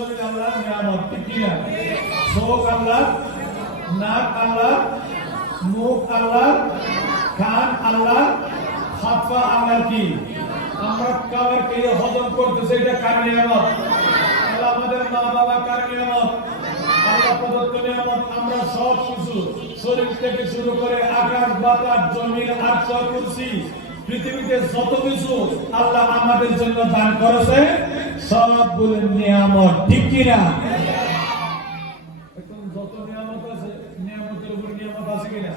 আল্লাহ নিয়ামত ঠিক কি না? চোখ আল্লাহ, নাক আল্লাহ, মুখ আল্লাহ, কান আল্লাহ, হাত পা আল্লাহ কি? আমরা খাবার খেয়ে হজম করতেছি, এটা কার নিয়ামত? আল্লাহ আমাদের মা বাবা কার নিয়ামত? আল্লাহ প্রদত্ত নিয়ামত। আমরা সব কিছু শরীর থেকে শুরু করে আকাশ বাতাস জমিন আরশ কুরসি পৃথিবীতে যত কিছু আল্লাহ আমাদের জন্য দান করেছে সবগুলো নিয়ামত ঠিক কি না? এখন যত নিয়ামত আছে নিয়ামতের উপর নিয়ামত আছে কিনা?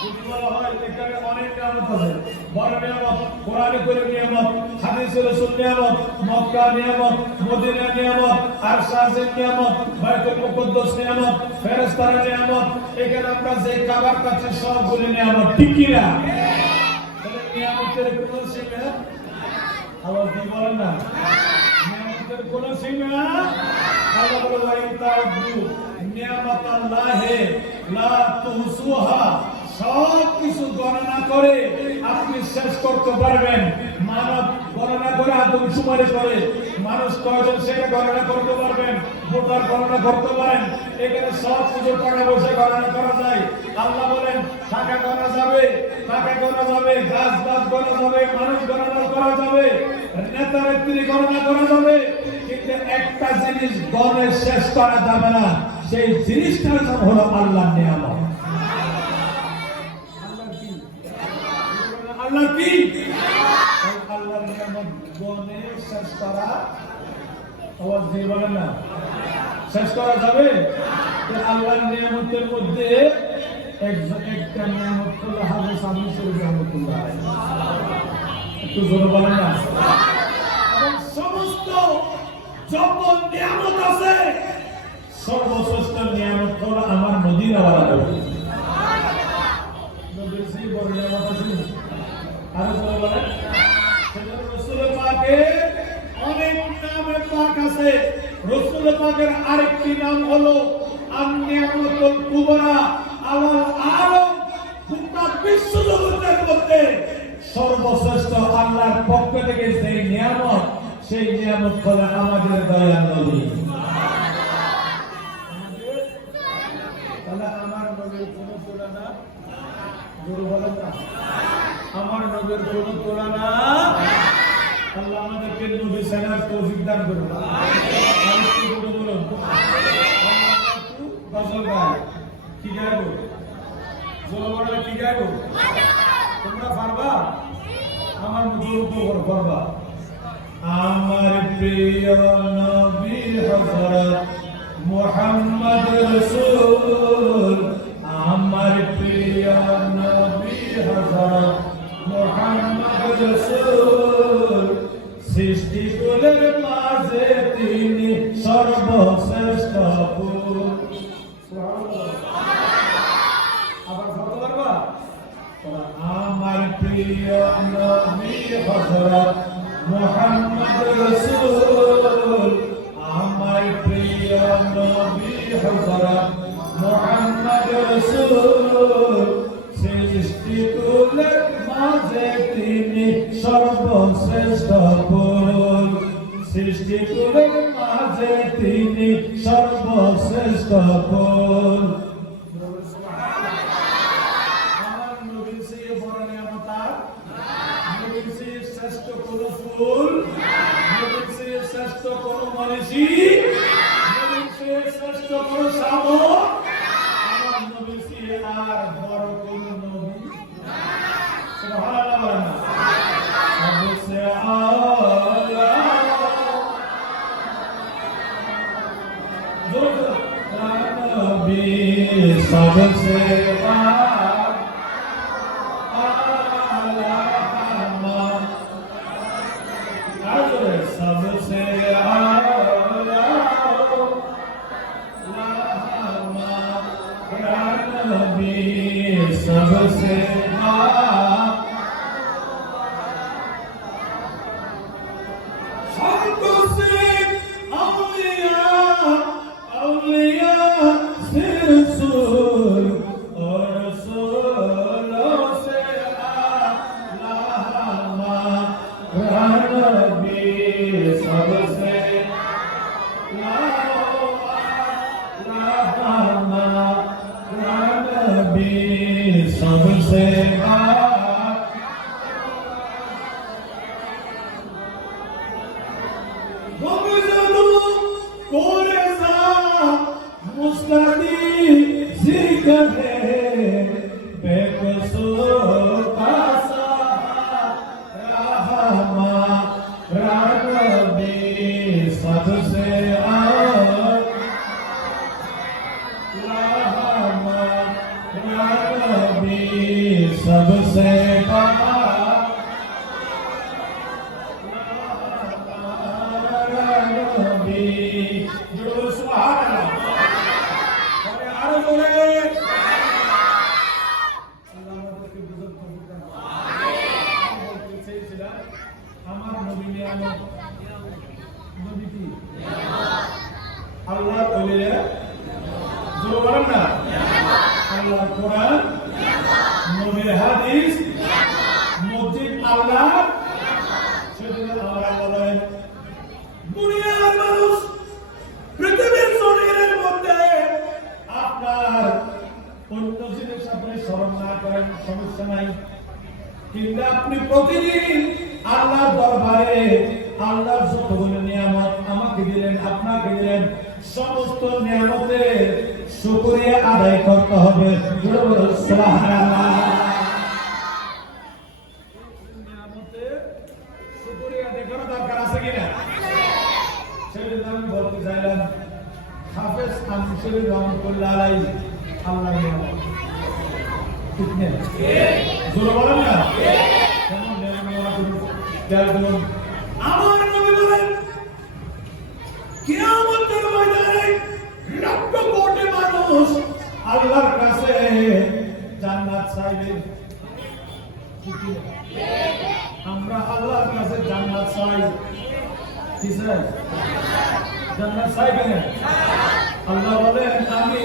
যদি বলা হয় এখানে অনেক নিয়ামত আছে, বড় নিয়ামত কোরআনে করে নিয়ামত, হাদিসে রাসূল নিয়ামত, মক্কা নিয়ামত, মদিনা নিয়ামত, আরশাজের নিয়ামত, বাইতুল মুকদ্দাস নিয়ামত, ফেরেশতারা নিয়ামত। এখানে আমরা যে খাবার খাচ্ছি সবগুলো নিয়ামত ঠিক কি না? তাহলে নিয়ামতের কোনো সীমা আল্লাহ কি বলেন না? নিয়ামতের কোনো সীমা আল্লাহ বলে ওয়াইন তা'উদ্দু নিয়ামাতাল্লাহি লা তুহসুহা। সব কিছু গণনা করে আপনি শেষ করতে পারবেন। মানব গণনা করে আদমশুমারি করে মানুষ কয়জন সেটা গণনা করতে পারবেন, ভোটার গণনা করতে পারেন। এখানে সব কিছু টাকা পয়সা গণনা করা যায়। আল্লাহ বলেন টাকা গণনা যাবে, টাকা গণনা যাবে, গাছ গাছ গণনা যাবে, মানুষ গণনা করা যাবে, নেতা নেত্রী গণনা করা যাবে, কিন্তু একটা জিনিস গণে শেষ করা যাবে না। সেই জিনিসটার নাম হলো আল্লাহর নিয়ামত। আল্লাহ কি? আল্লাহর নিয়ামত গণে শেষ করা আওয়াজ দিয়ে বলেন না, শেষ করা যাবে? আল্লাহর নিয়ামতের মধ্যে একটা নিয়ামত হলো হাদিস আমি রাহমাতুল্লাহ একটু জোরে বলেন না। সমস্ত যত নিয়ামত আছে সর্বশ্রেষ্ঠ নিয়ামত হলো আমার মদিনাওয়ালা নবী। নবীর সেই বড় নিয়ামত আছে আর জোরে বলেন। রাসূল পাকের অনেক নামে পাক আছে। রাসূল পাকের আরেকটি নাম হলো আন-নিয়ামাতুল কুবরা আলাল আলম। গোটা বিশ্ব জগতের মধ্যে সর্বশ্রেষ্ঠ আল্লাহর পক্ষ থেকে যে নিয়ামত, সেই নিয়ামত হলো আমাদের দয়াল নবী। তাহলে আমার নবীর কোনো তুলনা, জোরে বলেন না, আমার নবীর কোনো তুলনা। আল্লাহ আমাদেরকে নবী সেনার তৌফিক দান করুন। আরেকটু জোরে বলুন, গজল গায় কি গাইবো? জোরে বলে কি গাইবো? তোমরা পারবা? আমার মুখের উপর পারবা। আমার প্রিয় নবী হযরত মুহাম্মদ রাসূল, আমার প্রিয় নবী হযরত মুহাম্মদ রাসূল, সৃষ্টি কুলের মাঝে তিনি সর্বশ্রেষ্ঠ ফুল। আবার বলতে পারবা? আমার প্রিয় নবী হযরত মুহাম্মদ রাসূল, আমার প্রিয় নবী হযরত মুহাম্মদ রাসূল, সৃষ্টি কুলের মাঝে তিনি সর্বশ্রেষ্ঠ ফুল, সৃষ্টি কুলের মাঝে তিনি সর্বশ্রেষ্ঠ ফুল। আমার নবীর চেয়ে বড় নিয়ামত আর নবীর চেয়ে শ্রেষ্ঠ কোন ফুল, নবীর চেয়ে শ্রেষ্ঠ কোন মনীষী, নবীর চেয়ে শ্রেষ্ঠ কোন সাধক, আমার নবীর চেয়ে আর বড় কোন নবী সুবহানাল্লাহ বলেন না। सबसे आला नबी सबसे सबसे नबी सबसे सबसे सबसे আমার নবী নিয়ামত নবী কি আল্লাহ বলে জোরে বলেন না আল্লাহ কোরআন নবীর হাদিস মসজিদ আল্লাহ সেজন্য আমরা বলেন দুনিয়ার মানুষ পৃথিবীর জমিনের মধ্যে আপনার অন্য জিনিস আপনি স্মরণ না করেন সমস্যা নাই, কিন্তু আপনি প্রতিদিন আল্লাহর দরবারে আল্লাহর যতগুলো নিয়ামত আমাকে দিলেন আপনাকে দিলেন সমস্ত নিয়ামতের শুকরিয়া আদায় করতে হবে। সুবহানাল্লাহ। নিয়ামতের শুকরিয়া আদায় করা দরকার আছে কিনা? সেজন্য আমি বলতে চাইলাম হাফেজ আনসারী রহমাতুল্লাহ আলাইহি আল্লাহর নিয়ামত ঠিক না? জোরে বলেন না কেমন নিয়ামত আমার নবী বলেন কিয়ামতের ময়দানে লক্ষ কোটি মানুষ আল্লাহর কাছে জান্নাত চাইবে। আমরা আল্লাহর কাছে জান্নাত চাই, কি চাই? জান্নাত চাই কেন? আল্লাহ বলেন আমি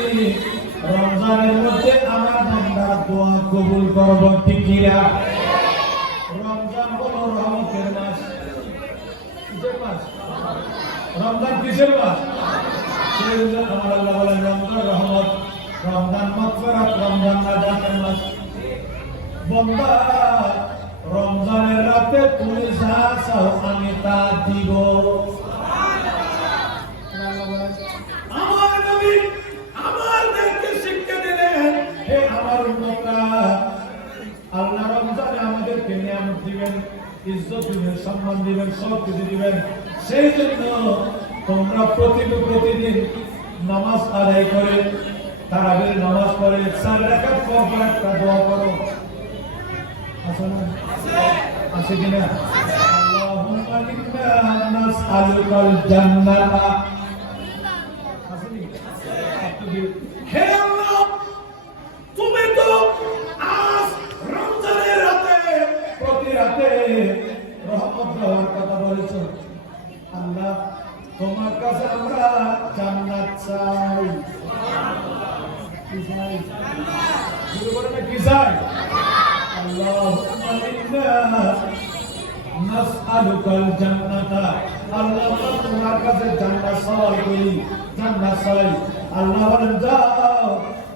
রমজানের মধ্যে আমার বান্দার দোয়া কবুল করব, ঠিক কিনা? রমজান হলো রহমতের মাস। কিসের মাস? রমজান কিসের মাস? আমার আল্লাহ বলেন রমজান রহমত, রমজান মাগফিরাত, রমজান নাজাতের মাস। বান্দা রমজানের রাতে তুমি যা চাও আমি তা দিব। আমার নবী আমাদেরকে শিক্ষা দিলেন, হে আমার উম্মতরা, আল্লাহ রমজানে আমাদেরকে নিয়ামত দিবেন, ইজ্জত দিবেন, সম্মান দিবেন, সব কিছু দিবেন। সেই জন্য তোমরা প্রতিদিন নামাজ আদায় করে তারাবির নামাজ পড়ে 4 রাকাত পর একটা দোয়া করো। আছে না? আছে কিনা? আল্লাহুম্মা ইন্না নাসআলুকাল জান্নাতা। আছে নি? হে আল্লাহ, তুমি তো আজ রমজানের রাতে প্রতি রাতে রহমত দেওয়ার কথা বলেছো। আল্লাহ তোমার কাছে আমরা জান্নাত চাই। কি চাই? শুরু করে না কি চাই? আল্লাহুম্মা ইন্না নাসআলুকাল জান্নাতা। আল্লাহ তোমার কাছে জান্নাত সওয়াল করি, জান্নাত চাই। আল্লাহ বলেন যাও,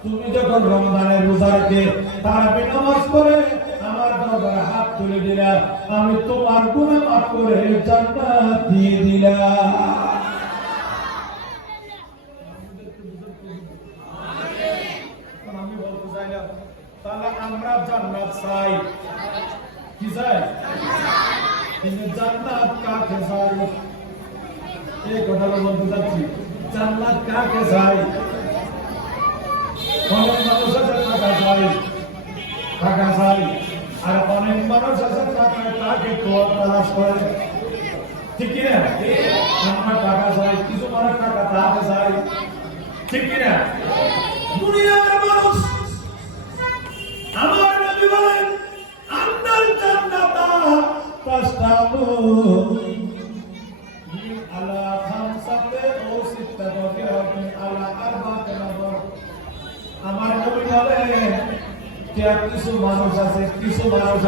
তুমি যখন রমজানের রোজা রেখে তারাবি নামাজ পড়ে আমার দরবারে হাত তুলে দিলা, আমি তোমার গুনাহ মাফ করে জান্নাত দিয়ে দিলাম। আমি বলতে চাইলাম তাহলে আমরা জান্নাত চাই, কি চাই? কিন্তু জান্নাত কাকে চাই? এই কথাটা বলতে চাচ্ছি, জান্নাত কাকে চাই? অনেক মানুষ আছে টাকা চাই, টাকা চাই, আর অনেক মানুষ আছে টাকায় তাকে তালাশ করে, ঠিক কিনা? আমরা টাকা চাই, কিছু মানুষ টাকা তাকে চাই, ঠিক কিনা? দুনিয়ার মানুষ আমার নবী বলেন আন্নাল জান্নাতা তাশতাবু আলা খামসাতে ও সিত্তাতে কিরাতিন আলা আরবাতে নবর। আমার নবী বলেন কিছু মানুষ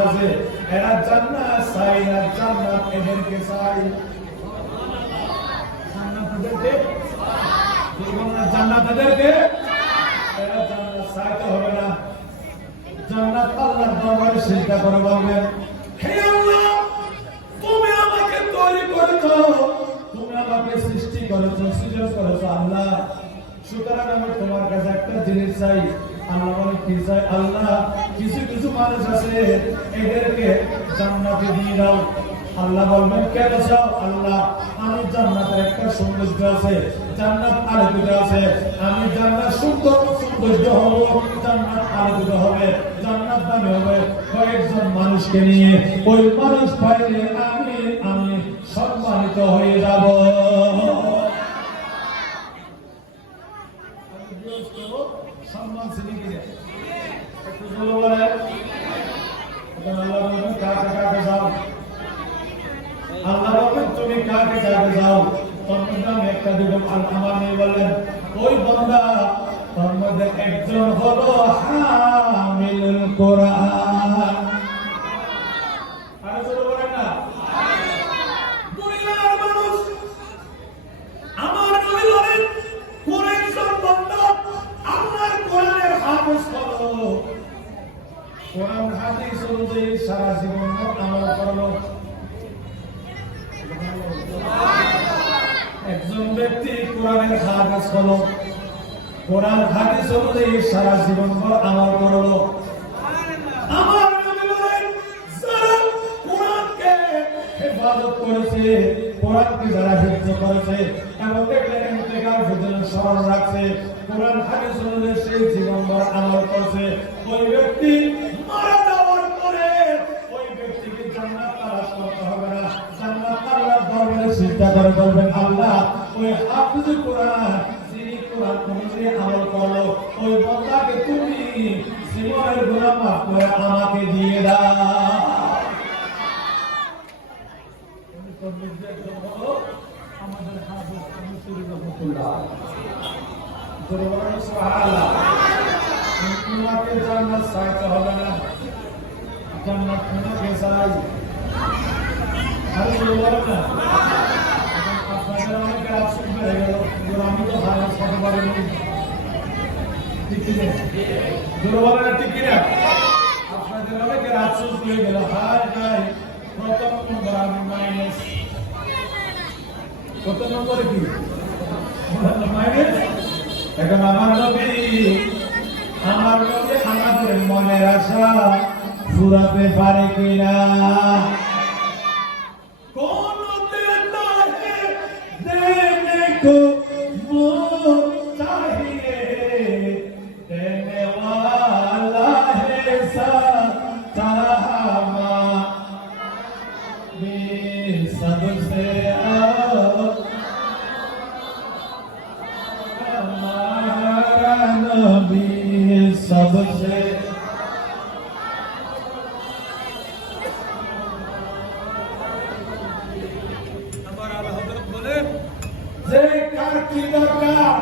আছে এরা জান্নাত চাই না, জান্নাত এদেরকে চাই। জান্নাত এদেরকে জান্নাত তাদেরকে এরা জান্নাত চাইতে হবে না, জান্নাত আল্লাহর দরবারে সিজদা করে বলবেন, হে আল্লাহ তুমি আমাকে তৈরি করেছো, তুমি আমাকে সৃষ্টি করেছো, সৃজন করেছো আল্লাহ, সুতরাং আমি তোমার কাছে একটা জিনিস চাই। আল্লাহ বলে কি চাই? আল্লাহ কিছু কিছু মানুষ আছে এদেরকে জান্নাতে দিয়ে দাও। আল্লাহ বলবেন কেন চাও? আল্লাহ আমি জান্নাতের একটা সৌন্দর্য আছে, জান্নাত আলোকিত আছে, আমি জান্নাত সৌন্দর্য হব, জান্নাত আলোকিত হবে, জান্নাত দামি হবে, কয়েকজন মানুষকে নিয়ে ওই মানুষ পাইলে আমি সম্মানিত হয়ে যাব। সম্মান সিদ্দিকী একটু জোরে বলে, আল্লাহ বলবেন কাকে কাকে যাও, আল্লাহ বলবেন তুমি কাকে কাকে যাও, তখন আমি একটা দিব। আমার মেয়ে বললেন ওই বান্দা তার মধ্যে একজন হলো হামিলুল কোরআন। আরে জোরে বলেন না, দুনিয়ার মানুষ আমার নবী বলেন কোন একজন বান্দা আল্লাহর কোরআনের হাফেজ হলো, কোরআন হাদিস অনুযায়ী সারা জীবন আমল করলো। একজন ব্যক্তি কোরআনের হাফেজ হলো, কোরআন হাদিস অনুযায়ী সারা জীবন ভর আমল করলো। আমার নবী বলেন যারা কোরআনকে হেফাজত করেছে, কোরআনকে যারা হিফজ করেছে এবং ইন্তেকাল পর্যন্ত স্মরণ রাখছে, কোরআন হাদিস অনুযায়ী সেই জীবন ভর আমল করছে, ওই ব্যক্তি মারা যাওয়ার পরে ওই ব্যক্তিকে জান্নাত তালাশ করতে হবে না, জান্নাত আল্লাহর দরবারে সিজদা করে বলবেন আল্লাহ ওই হাফেজ কোরআন যিনি কোরআন অনুযায়ী আমল করলো ওই বান্দাকে তুমি জীবনের গুনাহ মাফ করে আমাকে দিয়ে দাও। আমাদের হাফেজ মুফতি রহমাতুল্লাহ সুবহানাল্লাহ। তোমাকে জান্নাত চাইতে হবে না, জান্নাত তোমাকে চাই। আর বলবো না আপনাদের অনেকের আফসোস হয়ে গেল, আমি তো হারাস করতে পারিনি, ঠিক কিনা? জোরে বলেন না ঠিক কিনা? আপনাদের অনেকের আফসোস হয়ে গেল, হায় হায় প্রথম নম্বর আমি মাইনাস, কত নম্বরে কি মাইনাস। এখন আমার নবী আমাদের মনের আশা ফুরাতে পারে কিনা? কোন দেনে কো चाहिए देने वाला है सामा सबसे हमारा नबी सबसे যে কার কি দরকার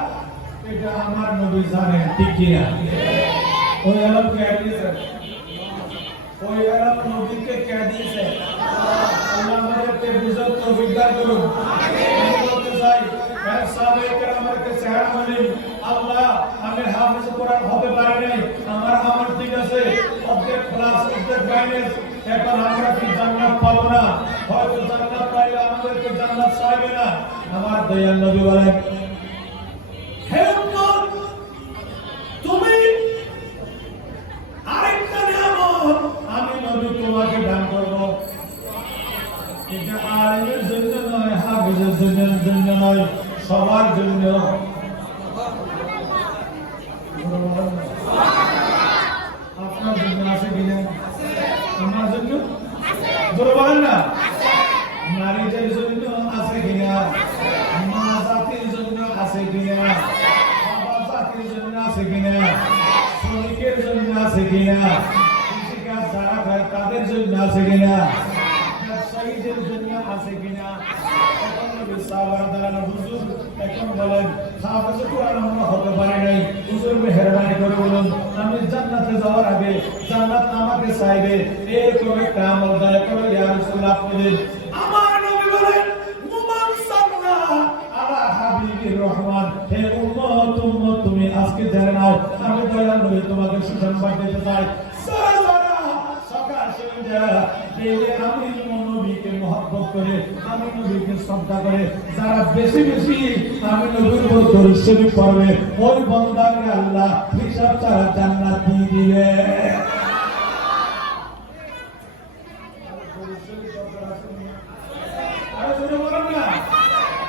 এটা আমার নবী জানেন, ঠিক কিনা? ওই আলম কে দিয়েছে, ওই আলম নবীকে কে দিয়েছে? আল্লাহ আমাদেরকে বুঝার তৌফিক দান করুন। আমি বলতে চাই সাহাবায়ে কেরামকে চেহারা মানেন, আল্লাহ আমি হাফেজ কোরআন হতে পারি নাই, আমার আমল ঠিক আছে, অর্ধেক প্লাস অর্ধেক মাইনাস, এখন আমরা কি জান্নাত পাবো না? হয়তো জান্নাত পাইলে আমাদেরকে জান্নাত চাইবে না। আমার দয়াল নবী বলেন হে উম্মত তুমি আরেকটা নিয়ামত আমি নবী তোমাকে দান করব, এটা আলেমের জন্য নয়, হাফেজের জন্য নয়, সবার জন্য। আপনার জন্য আছে কিনা? আমার জন্য জোরে বলেন না। নারীদের জন্য আছে কিনা? মা জাতির জন্য আছে কিনা? বাবা জাতির জন্য আছে কিনা? শ্রমিকের জন্য আছে কিনা? কৃষিকাজ যারা করে তাদের জন্য আছে কিনা? ব্যবসায়ীদের জন্য আছে কিনা? এখন বলেন হাফেজ কোরআন আমরা হতে পারি নাই, হুজুর মেহেরবানি করে বলুন আমি জান্নাতে যাওয়ার আগে জান্নাত আমাকে চাইবে, এরকম একটা আমল দয়া করে ইয়া রাসূলুল্লাহ আপনি দিন। আমার নবী বলেন মুমান সাল্লা আলা হাবিবির রহমান ফরমান, হে উম্মত উম্মত তুমি আজকে জেনে নাও আমি দয়াল নবী তোমাকে সুসংবাদ দিতে চাই। আমি নবীকে মহব্বত করে, আমি নবীকে শ্রদ্ধা করে যারা বেশি বেশি আমি নবীর উপর দরুদ শরীফ পড়বে ওই বান্দাকে আল্লাহ হিসাব ছাড়া জান্নাত দিয়ে দিবে।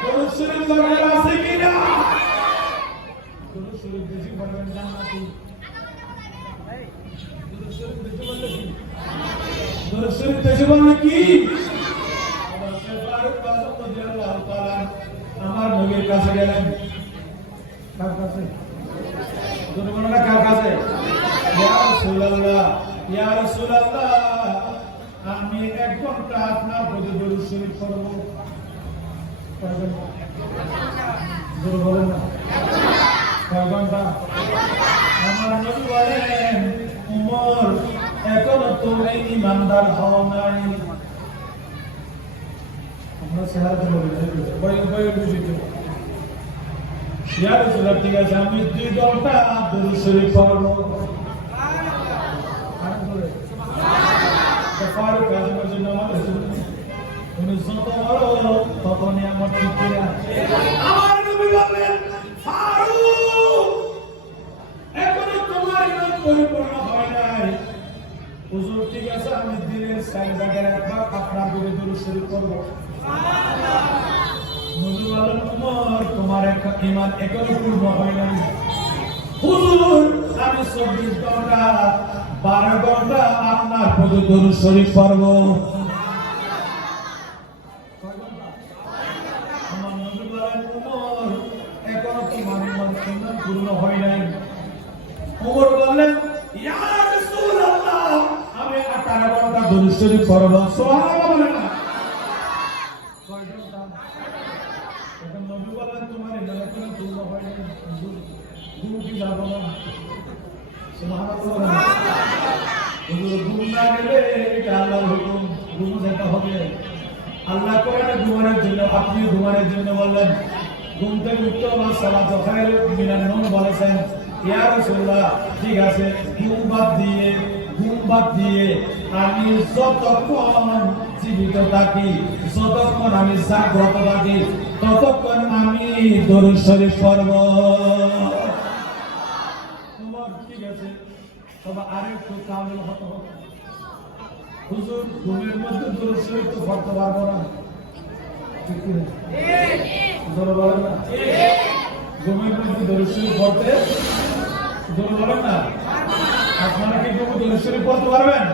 দরুদ শরীফ দরকার আছে কিনা? দরুদ শরীফ বেশি পড়বেন জান্নাতি। দরুদ শরীফ বেশি পড়লে কি? দরুদ শরীফ বেশি পড়লে কি? আমার নবীর কাছে গেলেন। কার কাছে? দুর্বলরা কার কাছে? ইয়া রাসূলুল্লাহ, ইয়া রাসূলুল্লাহ, আমি 1 ঘন্টা আপনার প্রতি দরুদ শরীফ পড়ব। দুর্বল না 1 ঘন্টা। আমার নবী বলেন, উমর এখনো তুমি ইমানদার হও নাই। আমরা সাহায্য করি ইয়া রাসূলুল্লাহ, ঠিক আছে আমি 2 ঘন্টা দরুদ শরীফ পড়ব। ফারুক আজমের জন্য আমার উনি যত বড় তত নিয়ামত ঠিক আছে। আমার নবী বলেন, ফারুক এখনো তোমার ইমান পরিপূর্ণ হয় নাই। হুজুর ঠিক আছে আমি দিনের সাইডে একবার আপনার উপরে দরুদ শরীফ পড়ব। নবী বলেন, উমর তোমার ইমান এখনো পূর্ণ হয় নাই। হুজুর আমি 24 ঘন্টা 12 ঘন্টা আপনার প্রতি দরুদ শরীফ পড়ব। আমার নবী বলেন, উমর এখনো তোমার ইমান পূর্ণ হয় নাই। উমর বললেন, ইয়া রাসূলুল্লাহ আমি 18 ঘন্টা দরুদ শরীফ পড়ব। সুবহানাল্লাহ বলেন না? কয় ঘন্টা? এখন নবী বলেন তোমার ইমান এখনো পূর্ণ হয় নাই। ঘুম কি যাব না? সুবহানাল্লাহ বলেন না? ঘুম না গেলে এটা আল্লাহর হুকুম, ঘুম যেতে হবে। আল্লাহ কোরআনে ঘুমানোর জন্য, আপনি ঘুমানোর জন্য বললেন ঘুম থেকে উঠতে আমার সালাত খায়রুম মিনান নওম বলেছেন। ইয়া রাসূলুল্লাহ ঠিক আছে ঘুম বাদ দিয়ে আমি যতক্ষণ জীবিত থাকি, যতক্ষণ আমি জাগ্রত থাকি ততক্ষণ আমি দরুদ শরীফ পড়ব। তোমার ঠিক আছে তবে আরেকটু কামিল হতে হবে। হুজুর ঘুমের মধ্যে দরুদ শরীফ তো পড়তে পারবো না, ঠিক কি না? জোরে বলেন না? ঘুমের মধ্যে দরুদ শরীফ পড়তে জোরে বলেন না? আপনারা কি দরুদ শরীফ পড়তে পারবেন?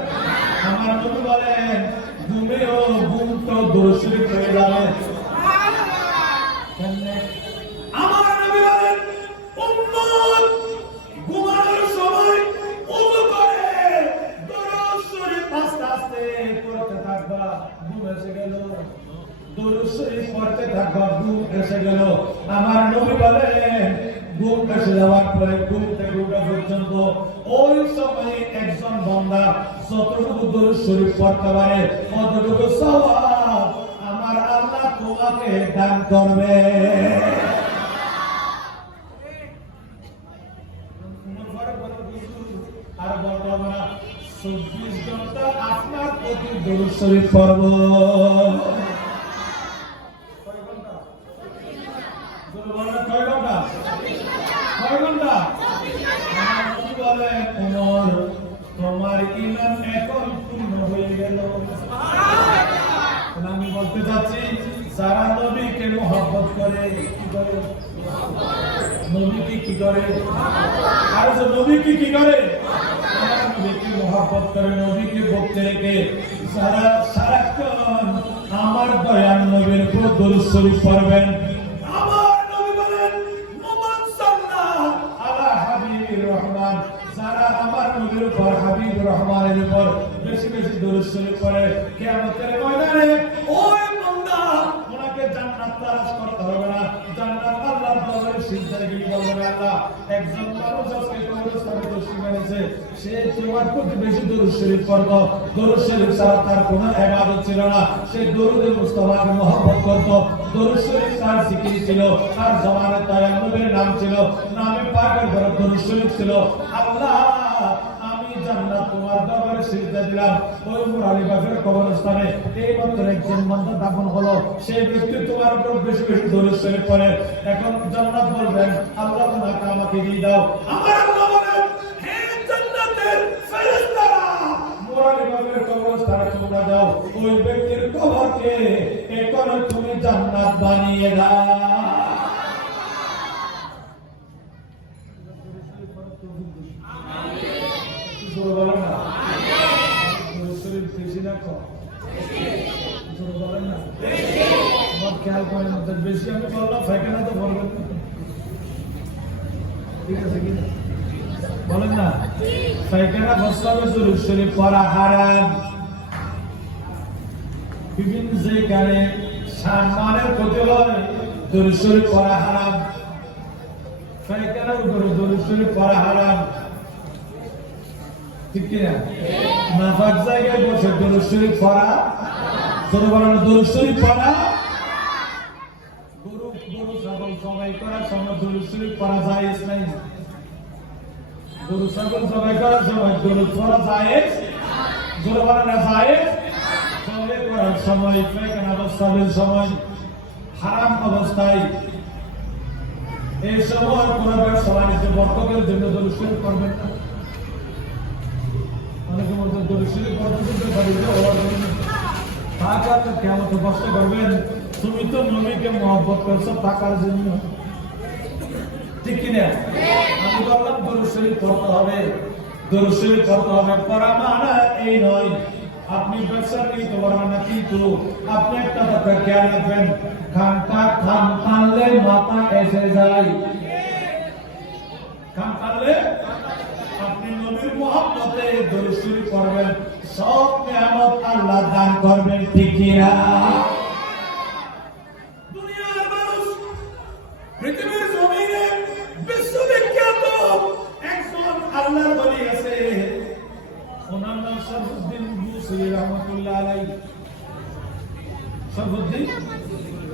আমার নবী বলেন ঘুমেও ঘুম তো দরুদ শরীফ হয়ে যাবে। আমার নবী বলেন, উম্মত ঘুমানোর সময় ওযু করে দরুদ শরীফ আস্তে আস্তে পড়তে থাকবা, ঘুম এসে গেল। দরুদ শরীফ পড়তে থাকবা, ঘুম এসে গেল। আমার নবী বলেন ঘুম এসে যাওয়ার পরে ঘুম থেকে ওঠা পর্যন্ত ওই সময় একজন বান্দা যতটুকু দরুদ শরীফ পড়তে পারে ততটুকু সওয়াব আমার আল্লাহ তোমাকে দান করবে। আর বলবো না 24 ঘন্টা আপনার প্রতি দরুদ শরীফ পড়ব। কয় ঘন্টা? তোমার ইমান এখন পূর্ণ হয়ে গেল। আমি বলতে চাচ্ছি যারা নবীকে মহব্বত করে কি করে? নবীকে কি করে? আর যে নবীকে কি করে? নবীকে মহব্বত করে, নবীকে ভক্তি রেখে যারা সারাক্ষণ আমার দয়াল নবীর উপর দরুদ শরীফ পড়বেন। আমার নবী বলেন মান সাল্লা আলা হাবিবির রহমান, যারা আমার নবীর উপর হাবিবুর রহমানের উপর বেশি বেশি দরুদ শরীফ পড়ে কিয়ামতের ময়দানে ওই বান্দা ওনাকে জান্নাত তালাশ করতে হবে না, জান্নাত আল্লাহর দরবারে সিদ্ধ গিয়ে বলবেন আল্লাহ একজন মানুষ আজকে কবরস্থানে দোষী মেরেছে, সে তোমার প্রতি বেশি দরুদ শরীফ পড়তো, দরুদ শরীফ ছাড়া তার কোনো ইবাদত ছিল না, সে দরুদে মুস্তাফাকে মহব্বত করতো, দরুদ শরীফ তার জিকির ছিল, তার জবানে তায়াম্মুমের নাম ছিল, নামে পাকের ঘরে দরুদ শরীফ ছিল। আল্লাহ আমি জান্নাত তোমার দরবারে সিজদা দিলাম, ওই মুরালিবাগের কবরস্থানে এই মাত্র একজন বান্দা দাফন হলো, সেই ব্যক্তি তোমার উপর বেশি বেশি দরুদ শরীফ পড়ে, এখন জান্নাত বলবেন আল্লাহ তোমাকে আমাকে দিয়ে দাও। আমার আল্লাহ বলেন হে জান্নাতের ফেরেশতারা মুরালিবাগের কবরস্থানে তোমরা যাও, ওই ব্যক্তির কবরকে এখন তুমি জান্নাত বানিয়ে দাও। বলেন না শরীর বেশি না কম? বলেন না আমার খেয়াল করেন বেশি আমি বললাম ফাইখানা তো বলবেন, ঠিক আছে কি বলেন না? ফাইখানা বসতে হবে, শরীর শরীর পড়া হারাম। বিভিন্ন যেখানে সম্মানের ক্ষতি হয় দরুদ শরীফ পড়া হারাম, ফাইখানার উপরে দরুদ শরীফ পড়া হারাম, ঠিক কিনা? নাপাক জায়গায় বসে দরুদ শরীফ পড়া, দরুদ শরীফ পড়া, গরু ছাগল জবাই করার সময় দরুদ শরীফ পড়া জায়েজ নাই, গরু ছাগল জবাই করার সময় দরুদ পড়া জায়েজ, জোরে বলেন না জায়েজ, জবাই করার সময় পায়খানা অবস্থার সময় হারাম অবস্থায় এই সময় কোন ব্যবসা বাণিজ্য বর্তকের জন্য দরুদ শরীফ করবেন না। অনেকে মধ্যে দরুদ শরীফ পড়তে পারি যে ওর টাকা তো কেমন কষ্ট করবেন, তুমি তো নবীকে মহব্বত করছো টাকার জন্য, ঠিক কিনা? আমি বললাম দরুদ শরীফ পড়তে হবে, দরুদ শরীফ পড়তে হবে, পড়া মানে এই নয় আপনি ব্যবসা নিতে পারবেন না, কিন্তু আপনি একটা কথা খেয়াল রাখবেন, খানটা খান খানলে মাথা এসে যায়, খান খানলে আপনি নবীর মহব্বতে দরুদ শরীফ পড়বেন, সব নিয়ামত আল্লাহ দান করবেন, ঠিক কিনা? দুনিয়ার মানুষ পৃথিবীর জমিনে বিশ্ববিখ্যাত একজন আল্লাহর ওলি আছে, ওনার নাম শরফুদ্দীন বুসরি রহমাতুল্লাহ আলাইহি, শরফুদ্দীন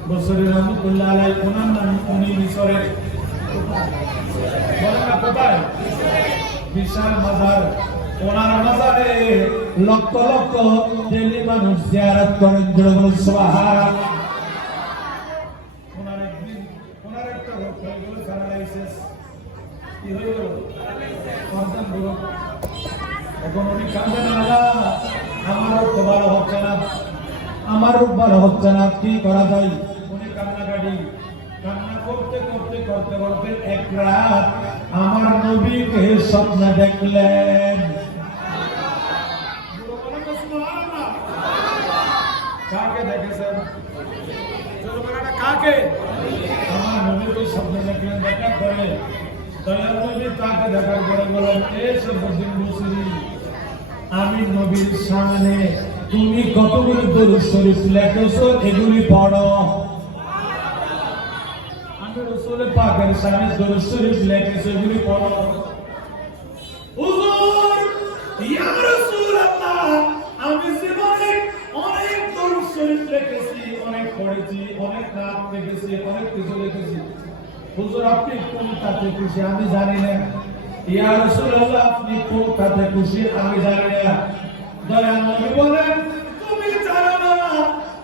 বুসরি রহমাতুল্লাহ আলাইহি, ওনার নাম উনি মিশরের বলেন না কোথায়? বিশাল মাজার, ওনার মাজারে লক্ষ লক্ষ ডেলি মানুষ জিয়ারত করেন, সুবহানাল্লাহ। ওনার একদিন ওনার একটা রোগ হয়ে গেল প্যারালাইসিস, কি হয়ে গেল? অর্গান রোগ। এখন উনি কাঁদেন, আল্লাহ আমার রোগ তো ভালো হচ্ছে না, আমার রোগ ভালো হচ্ছে না, কি করা যায়? উনি কান্নাকাটি কান্না করতে করতে করতে করতে এক রাত আমার নবীকে স্বপ্নে দেখলেন। কাকে দেখেছেন? কাকে? আমার নবীকে স্বপ্নে দেখলেন, দেখার পরে দয়াল নবী তাকে দেখার পরে বলেন, এ শরফুদ্দীন বুসরি, আমি নবীর সামনে তুমি কতগুলি দরুদ শরীফ লেখেছো, এগুলি পড়ো। আমি রাসূল পাকের সামনে দরুদ শরীফ লেখেছি, এগুলি পড়ো। হুজুর, ইয়া রাসূলুল্লাহ, আমি জীবনে অনেক দরুদ শরীফ লিখেছি, অনেক পড়েছি, অনেক নাম লিখেছি, অনেক কিছু লিখেছি। হুজুর আপনি কোনটাতে খুশি আমি জানি না। ইয়া রাসূলুল্লাহ, আপনি কোনটাতে খুশি আমি জানি না। দয়াল নবী বলেন, তুমি জানো না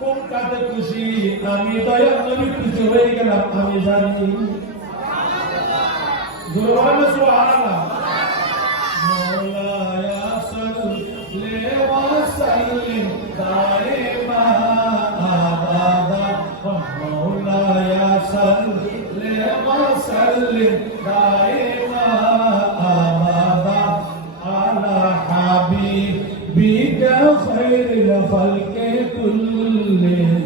কোনটাতে খুশি, আমি দয়াল নবী খুশি হয়ে গেলাম, আমি জানি। সুবহানাল্লাহ, সুবহানাল্লাহ। মাওলায়া সাল্লি ওয়া সাল্লিম দাইমা আবাদা, মাওলায়া সাল্লি ওয়া সাল্লিম দাইমা আবাদা আলা হাবিবিকা খায়রুল খালকি কুল্লিহিম।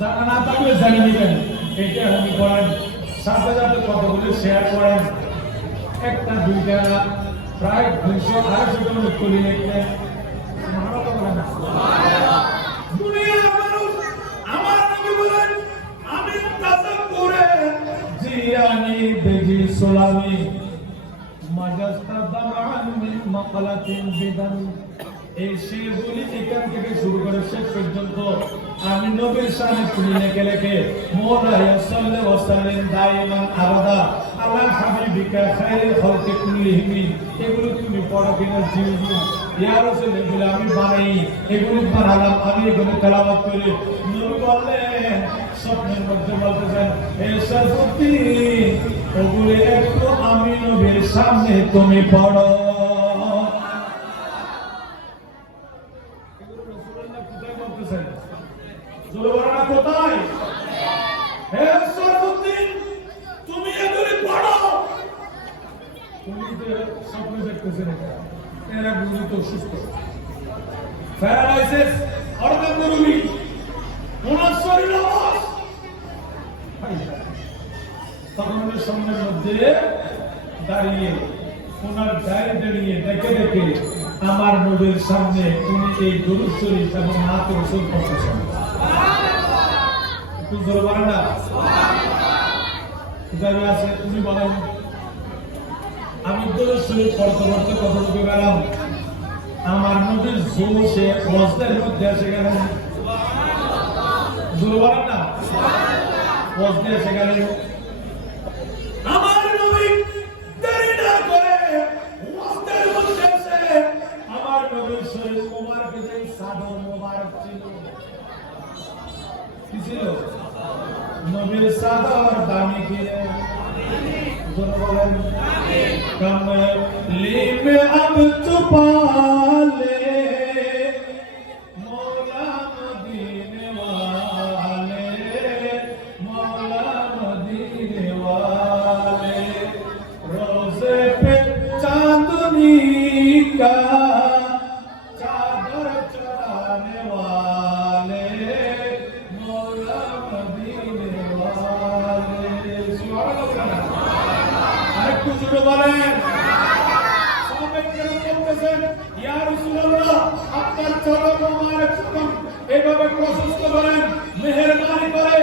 জানা না থাকলে জানিয়ে নেবেন, এটা আপনি করেন, সাথে সাথে কতগুলো শেয়ার করেন, একটা দুইটা প্রায় 200-250 জন করি লিখলেন। মাকালাতিন বিদান এই শেরগুলি এখান থেকে শুরু করে শেষ পর্যন্ত আমি নবীর শানে তুলি লেখে লেখে মোলায়া সাল্লাল্লাহু আলাইহি ওয়াসাল্লাম দাইমান আবাদা আলা হাবিবিকা খায়রুল খালকি কুল্লিহিম এগুলো তুমি পড়ো কিনা জিবি ইয়া রাসূল এগুলো আমি বানাই এগুলো বানালাম আমি এগুলো তেলাওয়াত করি নবী বললেন স্বপ্নের মধ্যে বলতেছেন হে শরফুদ্দিন ওগুলো একটু আমি নবীর সামনে তুমি পড়ো জোরবানা কোথায় হে শরফুদ্দিন তুমি এগুলি পড়ো তুমি যে স্বপ্ন দেখতেছেন এরা গুরুত অসুস্থ প্যারালাইসিস অর্গান রোগী ওনার শরীর অবশ তখন ওনার সামনের মধ্যে দাঁড়িয়ে ওনার গায়ে দাঁড়িয়ে দেখে দেখে আমার নবীর সামনে উনি এই দরুদ শরীফ এবং নাত রাসূল পড়তেছেন তুমি জোরে বলেন না যারা আছে তুমি বলেন আমি দরুদ শরীফ পড়তে পড়তে কতটুকু গেলাম আমার নবীর জোশে ওয়াজের মধ্যে এসে গেলেন জোরে বলেন না ওয়াজে এসে গেলেন আমার নবী দেরি না করে ওয়াজের মধ্যে এসে আমার নবীর শরীর মোবারকে যে সাদর মোবারক ছিল কি ছিল নবীর সাদর দামি কি জোরে বলেন कमली में अब छुपा ले मौला मदीने वाले मौला मदीने वाले रोज़े पे चांदनी का चादर चढ़ाने वाले मौला मदीने वाले सुभान अल्लाह আরেকটু জোরে বলেন সাহাবায়ে কেরাম বলতেছেন ইয়া রাসূলুল্লাহ আপনার চরণ মোবারক সুতরাং এইভাবে প্রশস্ত করেন মেহেরবানি করে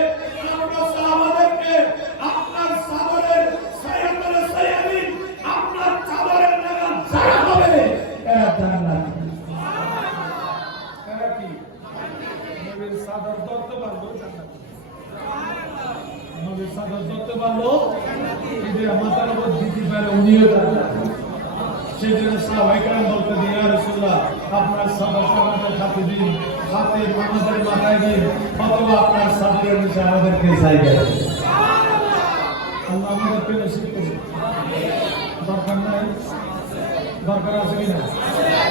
আমরা সাহাবাদেরকে আপনার সাদরের সায়াতলে সায়াবি আপনার চাদরের লাগাম যারা হবে এরা জান্নাত এরা কি নবীর সাদর ধরতে পারলো জান্নাত নবীর সাদর ধরতে পারলো যে মাথার উপর দিতে পারে উনিও জান্নাত সেই জন্য সাহাবায়ে কেরাম বলতেন ইয়া রাসূলুল্লাহ আপনার সাদর আমাদের সাথে দিন সাথে আমাদের মাথায় দিন অথবা আপনার সাদরের নিচে আমাদেরকে জায়গা দিন আল্লাহ আমাদেরকে নসিব করুন দরকার নাই দরকার আছে কিনা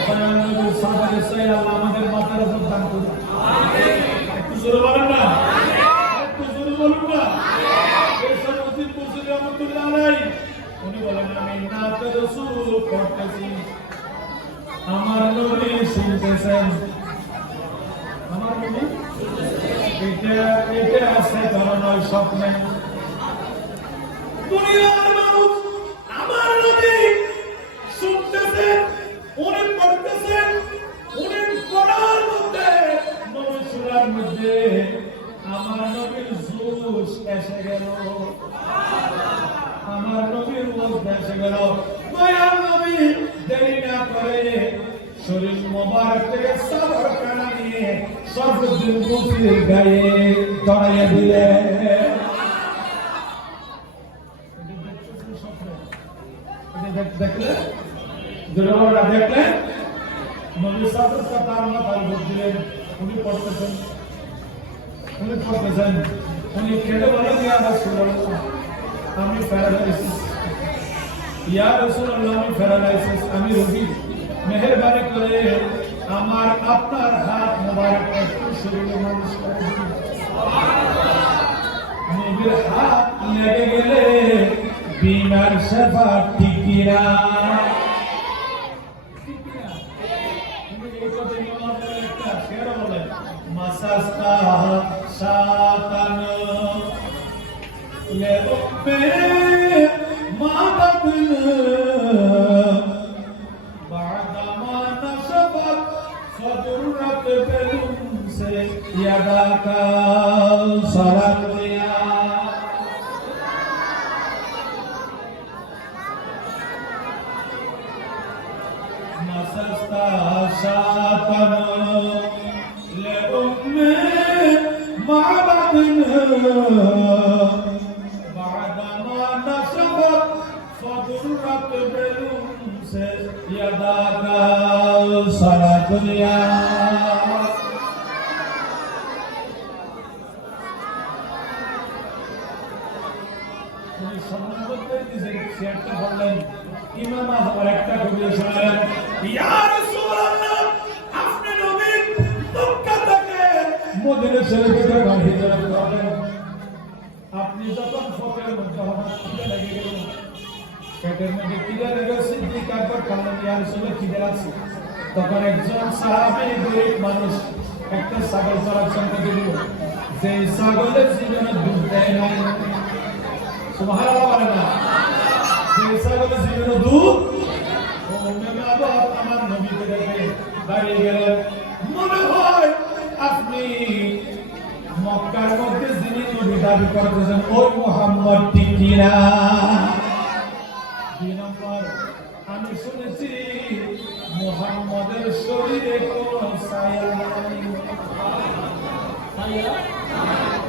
দয়াল নবীর সাদরের চাই আল্লাহ আমাদের মাথার উপর দান করুন একটু জোরে বলেন না একটু জোরে বলুন না উনি বলেন আমি নাত রাসূল পড়তেছি আমার নবী শুনতেছেন আমার নবী এটা আছে ধরনের স্বপ্নে দুনিয়ার মানুষ আমার নবী শুনতেছেন উনি পড়তেছেন উনি পড়ার মধ্যে নবী শোনার মধ্যে আমার নবীর জোশ এসে গেল আমার নবীর ওয়াজ এসে গেল দয়াল নবী দেরি না করে শরীর মোবারক থেকে সাদর কানা নিয়ে সর্বদিন নবীর গায়ে চড়াইয়া দিলেন দেখলে দুর্বলরা দেখলে নবী সাদর তার মাথার উপর দিলেন উনি পড়তেছেন উনি কেটে বলেন ইয়া রাসূলুল্লাহ আমি প্যারালাইসিস ইয়া রাসূলুল্লাহ আমি প্যারালাইসিস আমি রোগী মেহেরবানি করে আমার আপনার হাত মোবারক একটু শরীরে মালিশ করে দিন নবীর হাত লেগে গেলে বিমার সেবা টিকিরা মাসাস্তা শাতান লে উম্মে মাদাবন বাদা মা নশবত সদরত বেলুম সে ইয়াদাকা সারাতিয়া لأم معبدنا بعدما نشفت فضرت بالأمس يداك صلاة يا ইমাম আজমের একটা কবিতা শোনালেন, ইয়া রাসূলুল্লাহ আপনি নবী মক্কা থেকে মদিনা শরীফে হিজরত করলেন, আপনি যখন ফকের মধ্যে হঠাৎ খিদে লেগে গেল, পেটের মধ্যে খিদে লেগে সিদ্দিক আকবর বললেন, ইয়া রাসূলুল্লাহ খিদে লাগছে। তখন একজন সাহাবী গরিব মানুষ একটা ছাগল চড়ার সম্পত্তি দিল, যে ছাগলের জীবনে দুধ দেয় না, সুবহানাল্লাহ বলেন না, যে ছাগলের জীবনে দুধ আমার নবীকে দেখে দাঁড়িয়ে গেলেন, মনে হয় আপনি মক্কার মধ্যে যিনি নবী দাবি করতেছেন ওই মুহাম্মদ ঠিক কিনা। 2 নম্বর, আমি শুনেছি মুহাম্মদের শরীরে কোনো ছায়া নাই,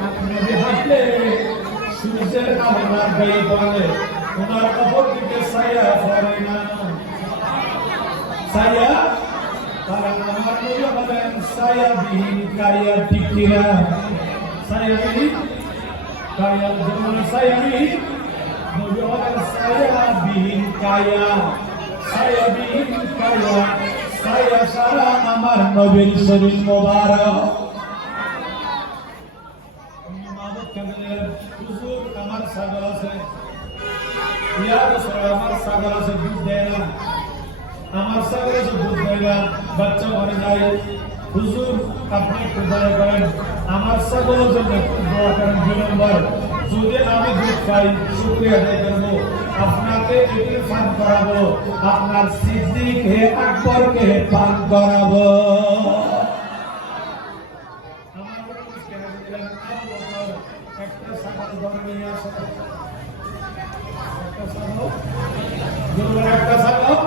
আপনি হাঁটলে সূর্যের আলো না গায়ে পড়ে, ওনার অপর দিকে ছায়া পড়ে না, ছায়া তারা আমার নবী বলেন ছায়াবিহীন কায়া ঠিক কিনা, ছায়াবিহীন কায়া যেমন ছায়াবিহীন নবী বলেন ছায়াবিহীন কায়া, ছায়াবিহীন কায়া, ছায়া সারা আমার নবীর শরীর মোবারক। হুজুর আমার ছাগল আছে, ইয়া রাসূলুল্লাহ আমার ছাগল আছে দুধ দেয় না, আমার ছাগল আছে দুধ দেয় না, বাচ্চা মরে যায়, হুজুর আপনি একটু দয়া করেন আমার ছাগলের জন্য একটু দোয়া করেন। 2 নম্বর, যদি আমি দুধ পাই শুকরিয়া আদায় করবো, আপনাকে এটি পান করাবো, আপনার সিদ্দিক হে আকবরকে পান করাবো। একটা ছাগল ধরে নিয়ে আসো, একটা ছাগল একটা ছাগল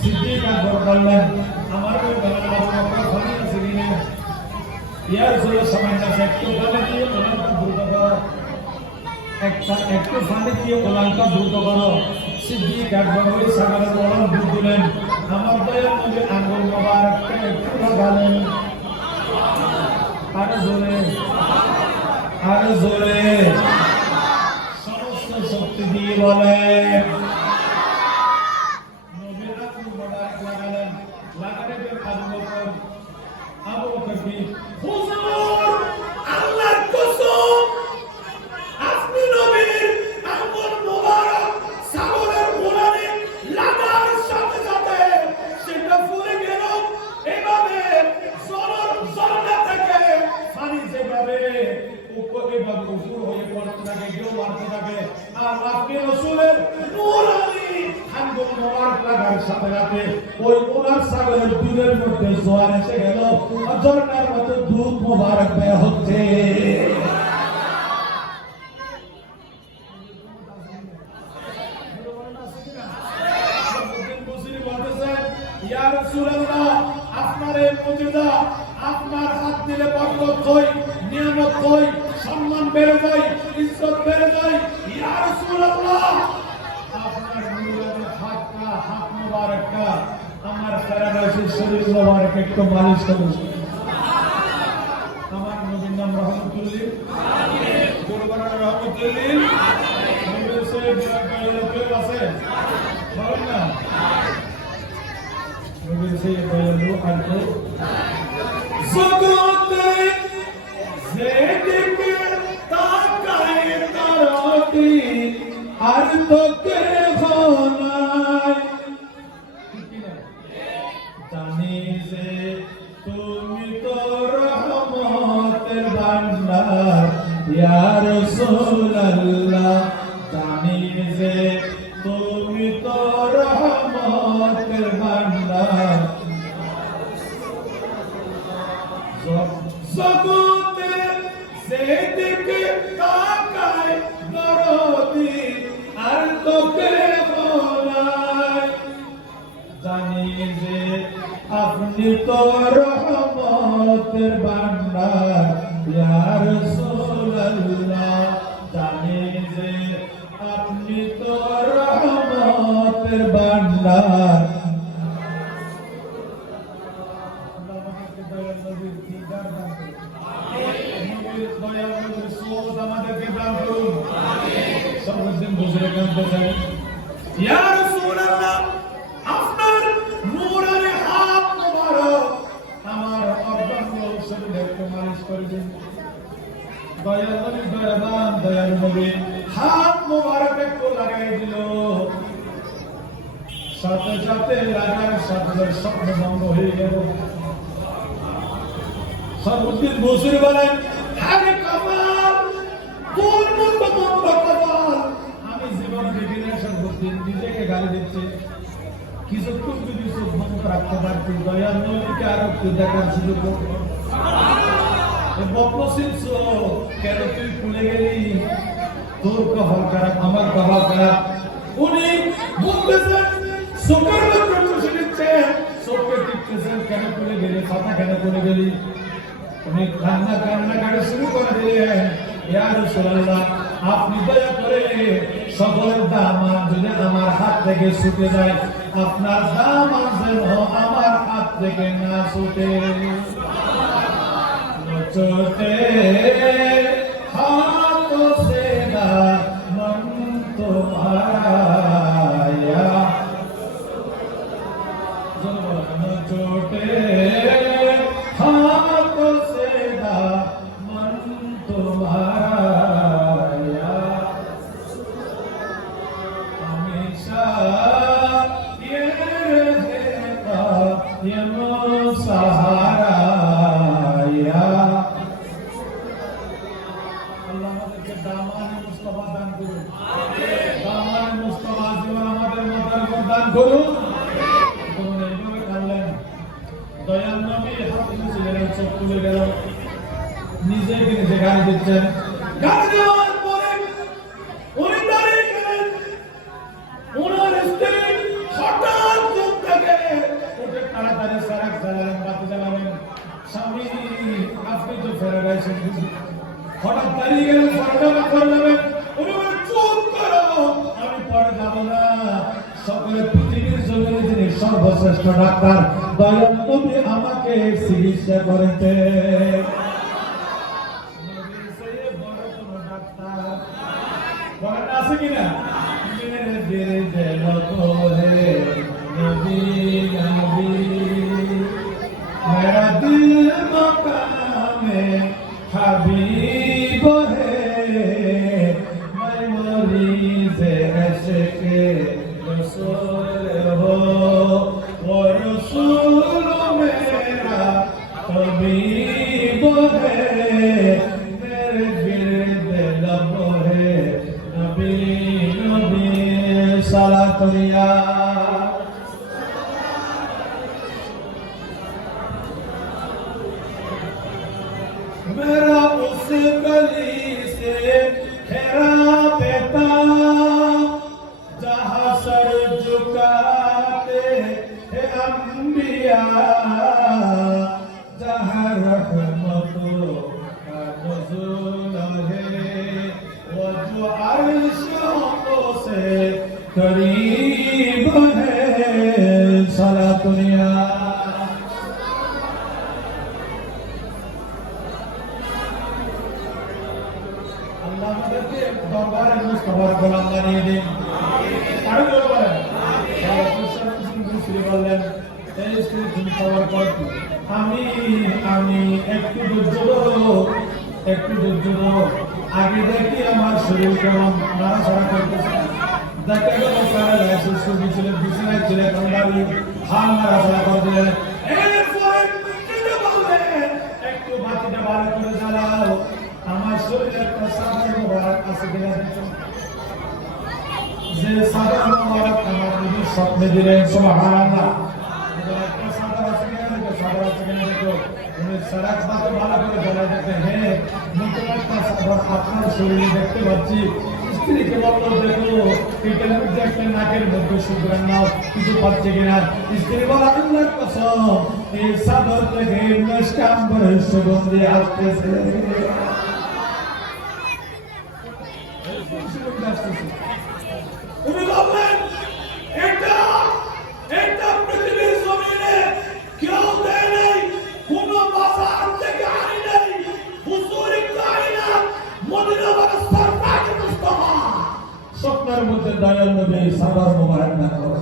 সিদ্দিক আকবর বললেন, আমার ইয়া রাসূলুল্লাহ সামান্য একটু পানি দিয়ে ওলানটা দ্রুত করো, একটু পানি দিয়ে ওলানটা দ্রুত করো। সিদ্দিক আকবর ওই ছাগলের ওলান দুধ দিলেন, আমার দয়ার নবী আঙ্গুল মোবারককে একটু লাগালেন, আরো জোরে আরো জোরে সমস্ত শক্তি দিয়ে বলে নবীর আঙ্গুল মোবারক লাগালেন, লাগালে আবু বকর কি হুজুর আল্লাহর কসম আপনি নবীর আঙ্গুল মোবারক ছাগলের গোলানে লাগার সাথে সাথে সেটা ফুলে গেল, এভাবে ঝর্ণা থেকে পানি যেভাবে উপরে উপর হয়ে পড়তে থাকে, কেউ মারতে থাকে, আর আপনি রাসূলের নূরানি আঙ্গুল মোবারক লাগার সাথে সাথে ওই ওনার ছাগলের দুধের মধ্যে জোয়ার এসে গেল, ঝর্ণার মতো দুধ মোবারক বের হচ্ছে। ইয়া রাসূলুল্লাহ আপনার এই মুজিজা, আপনার হাত দিলে বরকত হয়, নিয়ামত হয়, সম্মান বেড়ে যায়, ইজ্জত বেড়ে যায়। ইয়া রাসূলুল্লাহ আপনার নূরের হাতটা, হাত মোবারকটা আমার প্যারাডাইসের শরীর মোবারক একটু মালিশ করুন। আমার নবীর নাম রহমতুল্লিল, কুরবানের রহমতুল্লিল, নবীর শরীর কেউ আছে বলেন না, নবীর শরীর বলেন আর কেউ জগতে যেদিকে তাকায় তারাটি আর তোকে নাই, জানি যে তুমি তো রহমতের ভান্ডার ইয়া রাসূলুল্লাহ, জানি যে তুমি তো রহমতের ভান্ডার, জগতে যেদিকে তাকায় দরদি আর তোকে নাই, জানি আপনি তো রহমতের ভান্ডার ইয়া রাসূলুল্লাহ জানি যে আপনি তো রহমতের ভান্ডার আমাদেরকে দান করুন সর্বদিন বসে কাঁদতে চাই ইয়া রাসূলুল্লাহ আপনার নূরের হাত মোবারক আমার অর্ধাঙ্গ শরীরে মালিশ করে দিন দয়াল নবী দয়াবান দয়াল নবী হাত মোবারক একটু লাগাই দিল সাথে সাথে লাগার সাথে স্বপ্ন ভঙ্গ হয়ে গেল সর্বদিন বসে বলেন আরে কমাল কোন মত মত কমাল আমি জীবন দেখি না সর্বদিন নিজেকে গালি দিচ্ছে কিছুক্ষণ যদি চোখ বন্ধ রাখতে পারতি দয়াল নবীকে আর একটু দেখার সুযোগ বকশিস কেন তুই ভুলে গেলি তোর কপাল খারাপ আমার কপাল খারাপ উনি বলতেছেন চোখের মধ্যে বসে দিচ্ছেন চোখে টিপতেছেন কেন ভুলে গেলি কথা কেন ভুলে গেলি উনি কান্না কান্না শুরু করে দিলেন ইয়া রাসূলুল্লাহ আপনি দয়া করে সকলের দামান যদি আমার হাত থেকে ছুটে যায় আপনার দামান যেন আমার হাত থেকে না ছুটে छोटे हाथों से ना मन तुम्हारा या छोटे हाथों से ना मन तुम्हारा या हमेशा ये रहेगा ये सहारा या দামানে মুস্তাফা দান করুন দামানে মুস্তাফা জীবন আমাদের মাথার দান করুন কোন এইভাবে কাঁদলেন দয়াল নবী হাত তুলে গেলেন চোখ তুলে গেল নিজেকে নিজে গালি দিচ্ছেন গালি দেওয়ার পরে উনি দাঁড়িয়ে গেলেন ওনার স্ত্রী হঠাৎ চোখ থেকে উঠে তাড়াতাড়ি সারাক জ্বালালেন বাতি জ্বালালেন স্বামী আপনি তো ফেরে গেছেন হঠাৎ দাঁড়িয়ে গেলেন ফরমানা করলেন উনি বলেন চুপ করো আমি পরে যাব না সকলে পৃথিবীর জমিনে যিনি সর্বশ্রেষ্ঠ ডাক্তার দয়াল নবী আমাকে চিকিৎসা করেছে নবীর চেয়ে বড় কোনো ডাক্তার বলেন আছে কিনা মেরে দিল দিল তোরে নবী নবী মেরা দিল মকামে हबीब है मैं मरीज़ इश्क़ रसूल हो वो रसूल मेरा हबीब है मेरे गिर्द लब है नबी नबी सलात या मेरा उस गली से खेरा बेटा जहाँ सर झुकाते हैं अंबिया जहाँ रहमतों का नुज़ूल है वो जो अर्शों से करीब है सलातुनिया দরবারে মুস্তাফার গোলাম বানিয়ে দিন আরো জোরে বলেন বললেন এই স্ত্রী তুমি খাবার পর আমি একটু ধৈর্য আগে দেখি আমার শরীর কেমন নাড়াচাড়া করতেছে দেখা গেল প্যারালাইসিস রোগী ছিলেন বিছানায় ছিলেন কান্দারি হাল নাড়াচাড়া করে দিলেন এরপরে তিনি বললেন একটু বাতিটা ভালো করে জ্বালাও আমার শরীরে একটা সাদা মোবারক আছে কিনা দেখো যে সাদা মোবারক আমার নবী স্বপ্নে দিলেন সুবহানাল্লাহ একটা সাদা আছে কিনা দেখো উনি সারাক বাতি ভালো করে জ্বালায় দেখেন হ্যাঁ নতুন একটা সাদা আপনার শরীরে দেখতে পাচ্ছি স্ত্রীকে বললো দেখো পেটের মধ্যে একটা নাকের মধ্যে শুক্রান নাও কিছু পাচ্ছে কিনা স্ত্রী বলে আল্লাহর কসম এই সাদর থেকে মেশকাম্বরের সুগন্ধি আসতেছে উনি বললেন এটা পৃথিবীর জমিনে কেউ দেয় নাই কোন বাজার থেকে আনি নাই হুজুরি কায়না মদিনা বাদশার পাকে মুস্তাফা স্বপ্নের মধ্যে দয়াল নবী সাদর মোবারক না করে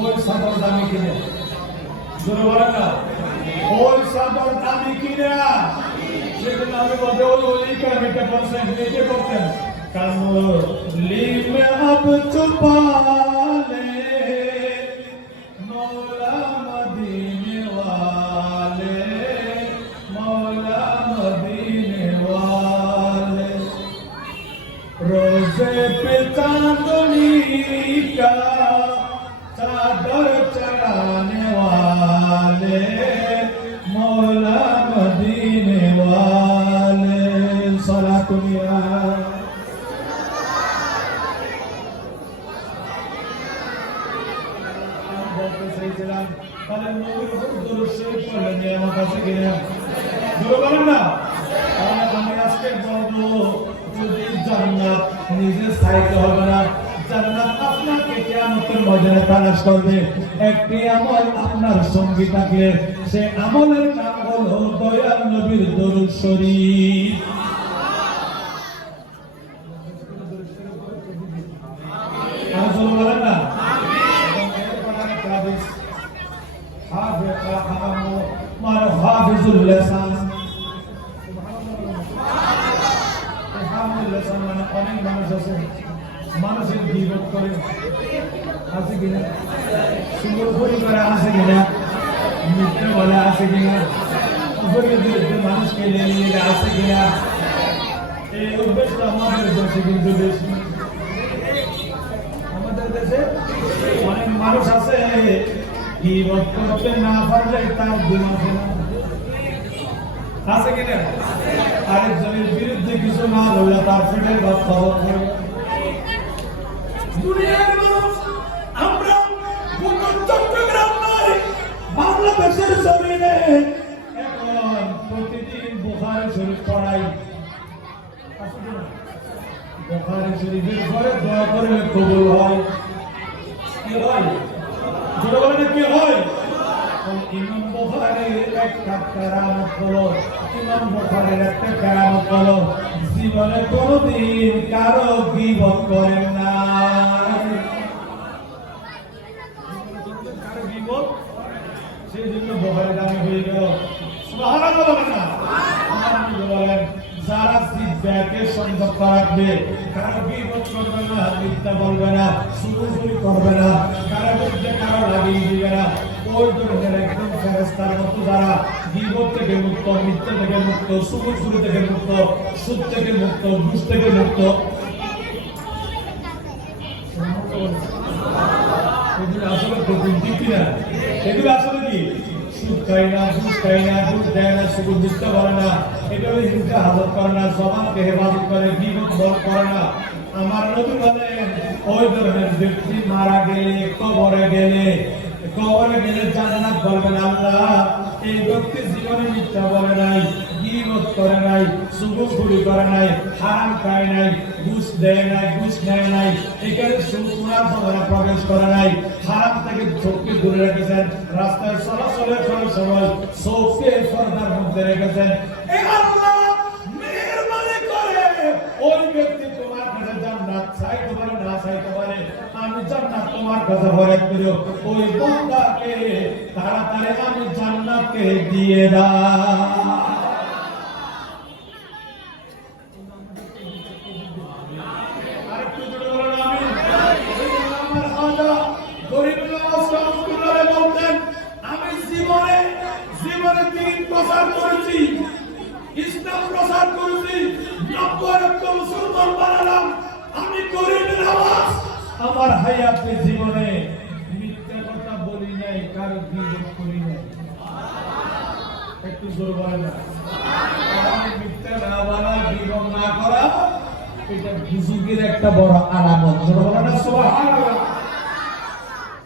ওই সাদর দামি কিনে জোরে বলেন না ওই সাদর দামি কিনে সেদিন আমি বলতে ওই কামিটা বলছেন নিজে করতেন কামলি মে আব চুপা লে মৌলা মদিনে ওয়ালে মৌলা মদিনে ওয়ালে रोजे पे चांदनी का चादर चढ़ाने वाले मौला मदीने वाले सलातुनिया कल नबीर हुजूर शरीफ पढ़ने আমার কাছে গিয়ে জোরে বলেন না আমি আজকে বলবো যদি জান্নাত নিজে চাইতে হবে না জান্নাত আপনাকে কিয়ামতের ময়দানে তালাশ করবে একটি আমল আপনার সঙ্গী থাকলে সে আমলের নাম হলো দয়াল নবীর দরুদ শরীফ আমিন বলেন না হাফিজুল লিসান অনেক মানুষ আছে মানুষের গীবত করে আছে কিনা সুন্দরপুরি করে আছে কিনা মিথ্যে বলে আছে কিনা উপরের বিরুদ্ধে মানুষকে নিয়ে আছে কিনা এই অভ্যেসটা আমাদের দেশে কিন্তু বেশি আমাদের দেশে অনেক মানুষ আছে গীবত করতে না পারলে তার ঘুম আসে না আছে কিনা আরেকজনের বিরুদ্ধে কিছু না বললে তার পেটের ভাত খাওয়া দুনিয়ার মানুষ আমরা কোন চট্টগ্রাম নয় বাংলাদেশের জমিনে এখন প্রতিদিন বুখারী শরীফ পড়াই বুখারী শরীফের পরে দোয়া করলে কবুল হয় কি হয় যেটা বলে কি হয় ইমাম বুখারীর একটা কেরামত হলো ইমাম বুখারীর একটা কেরামত হলো জীবনে কোনদিন কারো গীবত করেন না কারো গীবত সেই জন্য বুখারী দামি হয়ে গেল সুবহানাল্লাহ বলেন না সুবহানাল্লাহ বলেন যারা জিহ্বাকে সংযত রাখবে কারো গীবত করবে না মিথ্যা বলবে না সুরুজুরি করবে না কারো বিরুদ্ধে কারো লাগিয়ে দিবে না ওই ধরনের একদম ফেরেশতার মতো যারা গীবত থেকে মুক্ত মিথ্যা থেকে মুক্ত সুরুজুরি থেকে মুক্ত সুদ থেকে মুক্ত ঘুষ থেকে মুক্ত এগুলো আসলে কঠিন ঠিক না এগুলো আসলে কি সুদ খাই না ঘুষ খাই না ঘুষ দেয় না সুদ দিতে পারে না এগুলো হিংসা হাজত করে না জবানকে হেফাজত করে গীবত করে না আমার নবী বলেন ওই ধরনের ব্যক্তি মারা গেলে কবরে গেলে জান্নাত বলবেন আল্লাহ এই ব্যক্তি জীবনে মিথ্যা বলে নাই গীবত করে নাই সুগুখুরি করে নাই হারাম খায় নাই ঘুষ দেয় নাই ঘুষ নেয় নাই এখানে সুকুমার সময় প্রবেশ করে নাই হারাম থেকে চোখকে দূরে রেখেছেন রাস্তায় চলাচলের সময় চোখকে পর্দার মধ্যে রেখেছেন এই আল্লাহ মেহেরবানি করে ওই ব্যক্তি তোমার কাছে জান্নাত চাইতে পারে না চাইতে পারে আমি জান্নাত তোমার কাছে বরাদ্দ করি ওই বান্দাকে তাড়াতাড়ি আমি জান্নাতকে দিয়ে দাও আরেকটু জোরে বলেন আমিন আমার খাজা গরিবুল আসলাম কুল্লারে বলতেন আমি জীবনে দিন প্রচার করেছি ইসলাম প্রচার করেছি 90 লক্ষ মুসলমান বানালাম আমি গরিবের আওয়াজ আমার হায়াতে জীবনে মিথ্যা কথা বলি নাই, কারো গীবত করি নাই। একটু জোর বলে না, মিথ্যা না বলা, গীবত না করা, এটা বুজুর্গের একটা বড় আলামত। জোর বলে না সুবহানাল্লাহ।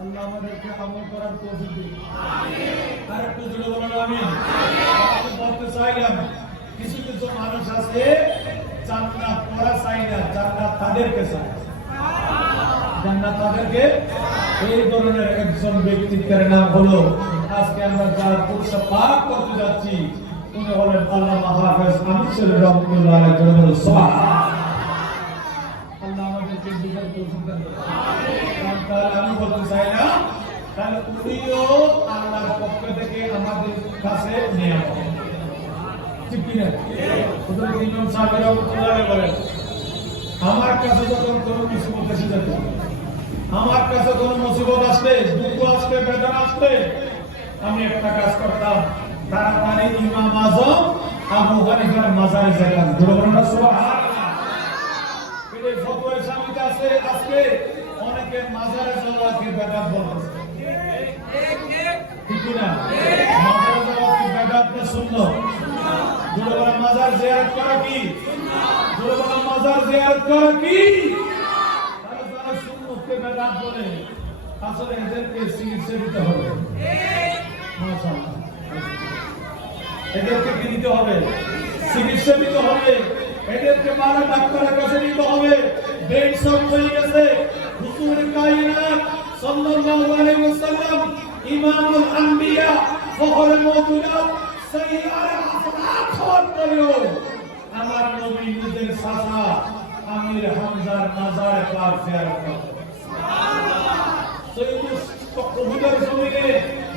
আল্লাহ আমাদেরকে আমল করার তৌফিক দিন। আমিন। আর একটু জোরে বলেন আমিন। আমি বলতে চাইলাম, কিছু কিছু মানুষ আছে জান্নাত পড়া চাই না, জান্নাত তাদেরকে চায়। জান্নাত তাদেরকে, এই ধরনের একজন ব্যক্তিত্বের নাম হলো আজকে আমরা যার পরিচয় পাঠ করতে যাচ্ছি, উনি হলেন আল্লামা হাফেজ আমির শরীফ রহমাতুল্লাহ আলাইহি। জোরে বলেন সুবহানাল্লাহ। আল্লাহ আমাদেরকে বুঝার তৌফিক দান করুন। আমিন। তাহলে আমি বলতে চাই না, তাহলে উনিও আল্লাহর পক্ষ থেকে আমাদের কাছে নিয়ে আসেন, ঠিক কিনা? হুজুর ইমাম সাহেব রহমাতুল্লাহ আলাইহি বলেন, আমার কাছে যখন কোনো মুসিবত এসে যেত, আমার কাছে কোনো মুসিবত আসলে, দুঃখ আসলে, বেদনা আসলে, আমি একটা কাজ করতাম, তাড়াতাড়ি ইমাম আজম আবু হানিফার মাজারে যেতাম। জোরে বলেন না সুবহানাল্লাহ। এই ফতোয়া সামিতে আছে, আজকে অনেকে মাজারে যাওয়াকে বেদাত বলতেছে, ঠিক না? মাজারে যাওয়া কি বেদাত না সুন্নাত? জোরে বলেন মাজার জিয়ারত করা কি সুন্নাত? জোরে বলেন মাজার জিয়ারত করা কি? তাহলে যারা সুন্নাতকে বেদাত বলে, আসলে এদেরকে চিকিৎসা দিতে হবে। মাশাআল্লাহ, এদেরকে কি দিতে হবে? চিকিৎসা দিতে হবে। এদেরকে ভালো ডাক্তারের কাছে নিতে হবে। ব্রেন শক হয়ে গেছে। হুজুর কায়নাত সাল্লাল্লাহু আলাইহি ওয়াসাল্লাম, ইমামুল আম্বিয়া, ফখরুল মাওজুদাত, সাইয়্যিদুল আফরাদ হওয়ার পরেও আমার নবী নিজের চাচা আমির হামজার মাজারে পাক জিয়ারত করতেন। সুবহানাল্লাহ। সৈয়দুল জমিনে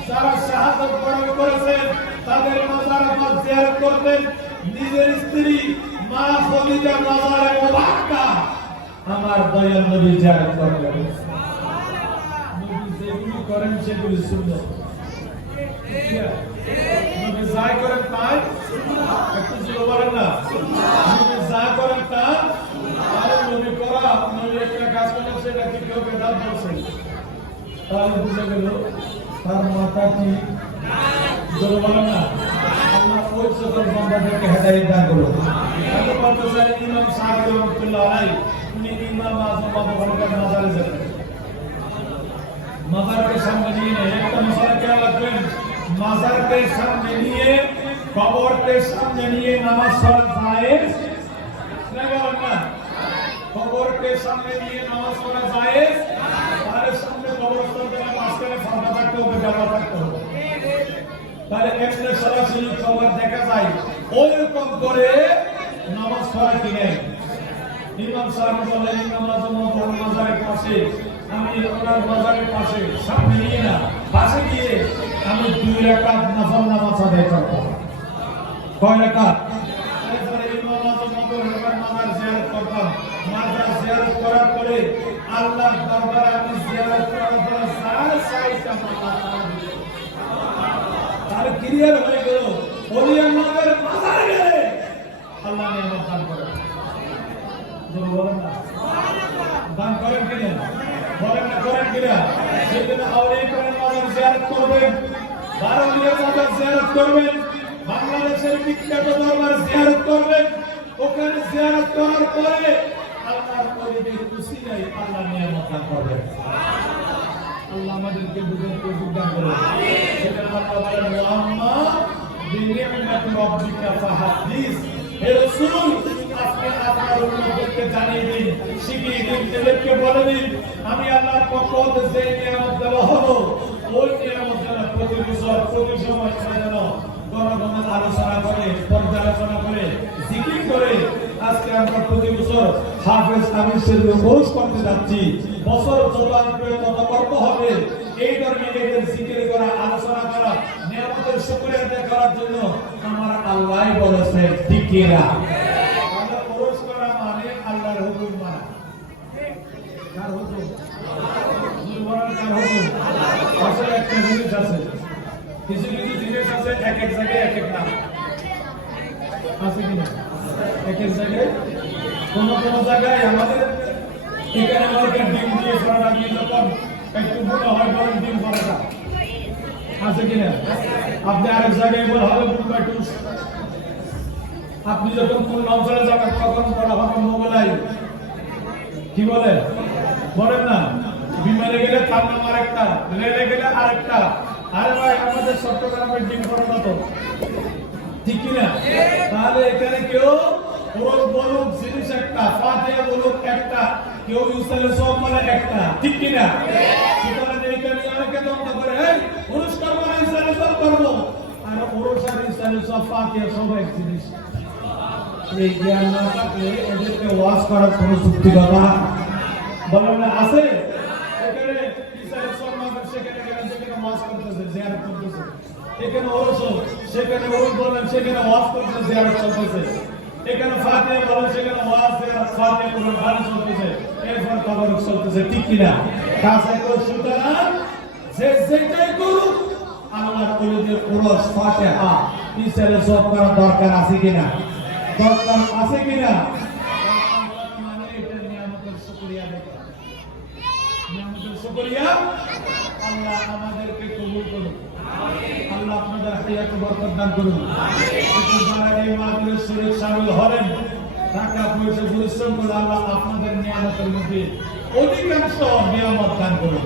যারা শাহাদাত বরণ করেছেন, তাদের মাজারে পাক জিয়ারত করতেন। নিজের স্ত্রী মা খদিজার মাজারে মুবারকা আমার দয়াল নবী জিয়ারত করতেন। নবী যেগুলো করেন সেগুলো সুন্নাত। নবী যা করেন তাই সুন্নাত। একটু জোরে বলেন না, নবী যা করেন তা আর নবী করা, নবী একটা কাজ করলেন সেটা কি কেউ বেদাত বলছে? তাহলে বুঝে গেল তার মাথা কি? জোরে বলেন না। আল্লাহ ওই সকল বান্দাদেরকে হেদায়েত দান করুন। আমি বলতে চাই, ইমাম সাহেব রহমাতুল্লাহ আলাইহি, উনি ইমাম আজম আবু হানিফার মাজারে যেতেন। মাজারকে সামনে নিয়ে একটা মশলা খেয়াল রাখবেন, মাজারকে সামনে নিয়ে, কবরকে সামনে নিয়ে নামাজ পড়া জায়েজ না? কবরকে সামনে নিয়ে নামাজ পড়া জায়েজ। তার সামনে কবরস্থান থেকে মাঝখানে ফাঁকা থাকতে হবে, জায়গা থাকতে হবে। তাহলে এমনি সরাসরি কবর দেখা যায়, ওইরকম করে নামাজ পড়া কি নেই? ইমাম সাহেব বলে, ইমাম আজম ওনার মাজারের পাশে, আমি ওনার মাজারের পাশে সামনে নিয়ে না, পাশে গিয়ে আমি 2 রাকাত নফল নামাজ আদায় করব। কয় রাকাত? এরপরে ইমাম আজম ওনার মাজার জিয়ারত করতাম। মাজার জিয়ারত করার পরে আল্লাহর দরবারে আমি জিয়ারত করার পরে সারা চাইতাম আল্লাহ তার ক্লিয়ার হয়ে গেল। ওলি আল্লাহর মাজারে গেলে আল্লাহ নিয়ামত দান করেন। জোরে বলেন না সুবহানাল্লাহ। দান করেন কিনা? বলেন না করেন কিনা? সেদিন আওলিয়া করেন মাজার জিয়ারত করবেন, বারোলিয়া মাজার জিয়ারত করবেন, বাংলাদেশের বিখ্যাত দরবার জিয়ারত করবেন। ওখানে জিয়ারত করার পরে আল্লাহর ওলিদের উসিলায় আল্লাহ নিয়ামত দান করবেন। আল্লাহ আমাদেরকে বুঝার তৌফিক দান করুন। আমিন। সেটা আল্লাহ বলেন, ওয়াম্মা বিনি'মাতি রাব্বিকা ফাহাদিস। হে রাসূল, আপনি আপনার উম্মতকে জানিয়ে দিন, শিখিয়ে দিন, এদেরকে বলে দিন, আমি আল্লাহর পক্ষ থেকে যে নিয়ামত দেওয়া হলো, ওই নিয়ামত যেন প্রতি বছর প্রতি সময় যেন গণগণ আলোচনা করে, পর্যালোচনা করে, জিকির করে। আজকে আমরা প্রতি বছর হাফেজ আমির শরীফ কোর্স করতে যাচ্ছি। বছর যত আসবে তত কর্ম হবে। এই ধরনের নিজেদের জিকির করা, আলোচনা করা, নিয়ামতের শুকরিয়া আদায় করার জন্য আমার আল্লাহ বলেছেন, ঠিকিরা আমরা কোর্স করা মানে আল্লাহর হুকুম মানা। কার হুকুম? জীবনের কার হুকুম? আসলে একটা জিনিস আছে, কিছু কিছু জিনিস আছে এক এক জায়গায় এক এক নাম আছে কিনা? এক এক জায়গায় কোন কোন জায়গায় আমাদের এখানে অনেকে ডিম দিয়ে পরোটা দিয়ে যখন একটু বুড়ো হয় বলেন ডিম পরোটা আছে কিনা? আপনি আরেক জায়গায় বলে হবে বুড়া টুস। আপনি যখন কোন অঞ্চলে যাবেন তখন বলা হবে মোগলাই। কি বলে বলেন না? বিমানে গেলে তার নাম আরেকটা, রেলে গেলে আরেকটা। আরে ভাই আমাদের চট্টগ্রামের ডিম পরোটা তো ঠিক কিনা? তাহলে এখানে কেউ ওর বলুক জিনিস একটা, ফাতিহা বলুক একটা, কেউ ইউসালে সব মানে একটা, ঠিক কিনা? সুতরাং এইখানে অনেকে দ্বন্দ্ব করে, এই পুরুষ করবো না ইউসালে সব করবো, আর পুরুষ আর ইউসালে সব ফাতিহা সব এক জিনিস। এই জ্ঞান না থাকলে এদেরকে ওয়াজ করার কোনো যুক্তিকতা বলেন না আছে? এখানে ইউসালে সব মাঝে সেখানে গেলেন, সেখানে ওয়াজ করতেছে, জিয়ারত করতেছে। এখানে ওরস, সেখানে ওরস বলেন, সেখানে ওয়াজ করতেছে, জিয়ারত করতেছে। এখানে ফাতিহা বলেন, সেখানে ওয়াজ জিয়ারত ফাতিহা বলেন, বাড়ি চলতেছে, এরপর তাবারুক চলতেছে, ঠিক কিনা? কাছে করে সুতরাং যে যেটাই করুক আল্লাহর ওলিদের ওরস ফাতিহা ইসলামে সব করা দরকার আছে কিনা? দরকার আছে কিনা? মানে এটা নিয়ামতের শুকরিয়া দেখা, নিয়ামতের শুকরিয়া। আল্লাহ আমাদেরকে কবুল করুন, আল্লাহ আপনাদের হায়াতে বরকত দান করুন। যারা এই মাহফিলের শরীর শামিল হলেন, টাকা পয়সা পরিশ্রম করে আল্লাহ আপনাদের নিয়ামতের মধ্যে অধিকাংশ নিয়ামত দান করুন।